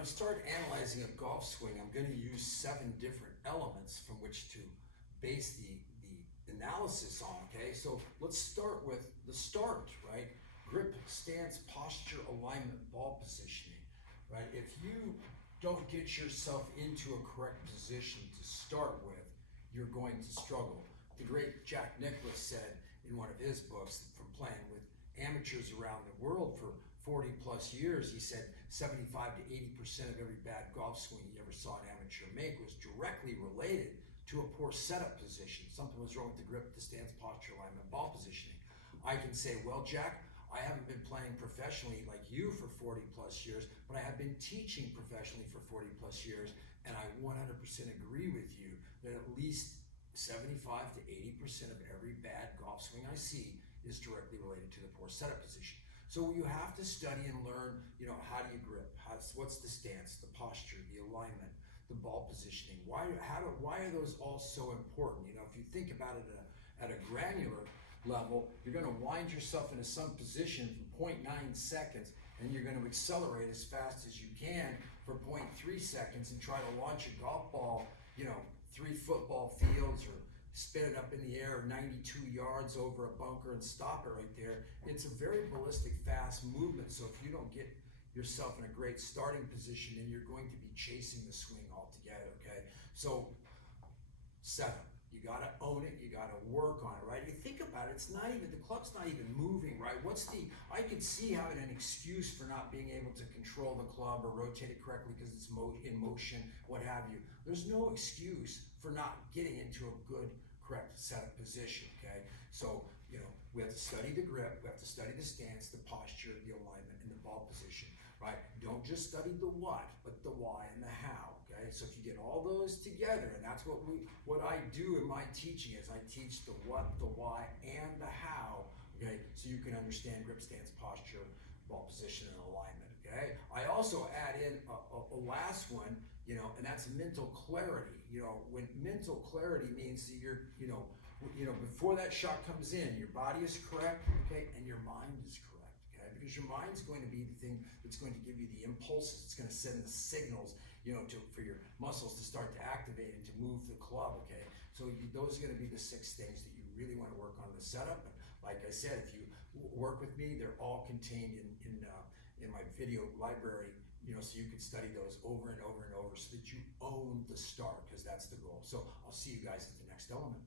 I start analyzing a golf swing, I'm going to use 7 different elements from which to base the analysis on, okay? So let's start with the start, right? Grip, stance, posture, alignment, ball positioning, right? If you don't get yourself into a correct position to start with, you're going to struggle. The great Jack Nicklaus said in one of his books, from playing with amateurs around the world for 40 plus years, he said 75 to 80% of every bad golf swing he ever saw an amateur make was directly related to a poor setup position. Something was wrong with the grip, the stance, posture, alignment, ball positioning. I can say, well, Jack, I haven't been playing professionally like you for 40 plus years, but I have been teaching professionally for 40 plus years, and I 100% agree with you that at least 75 to 80% of every bad golf swing I see is directly related to the poor setup position. So you have to study and learn, how do you grip? What's the stance, the posture, the alignment, the ball positioning? Why are those all so important? If you think about it at a granular level, you're going to wind yourself into some position for 0.9 seconds, and you're going to accelerate as fast as you can for 0.3 seconds and try to launch a golf ball, 3 football fields, or spin it up in the air 92 yards over a bunker and stop it right there. It's a very ballistic, fast movement. So if you don't get yourself in a great starting position, then you're going to be chasing the swing altogether, okay? So, setup. You got to own it. You got to work on it, right? You think about it, the club's not even moving, right? I could see having an excuse for not being able to control the club or rotate it correctly because it's in motion, what have you. There's no excuse for not getting into a good, correct setup position, okay? So, we have to study the grip, we have to study the stance, the posture, the alignment, and the ball position, right? Don't just study the what, but the why and the how, okay? So if you get all those together, and that's what I do in my teaching is I teach the what, the why, and the how, okay? So you can understand grip, stance, posture, ball position, and alignment, okay? I also add in a last one, and that's mental clarity. When mental clarity means that you're, before that shot comes in, your body is correct, okay, and your mind is correct, okay? Because your mind's going to be the thing that's going to give you the impulses. It's going to send the signals, for your muscles to start to activate and to move the club, okay? So those are going to be the 6 things that you really want to work on the setup. And like I said, if you work with me, they're all contained in my video library, so you can study those over and over and over so that you own the start, because that's the goal. So I'll see you guys at the next element.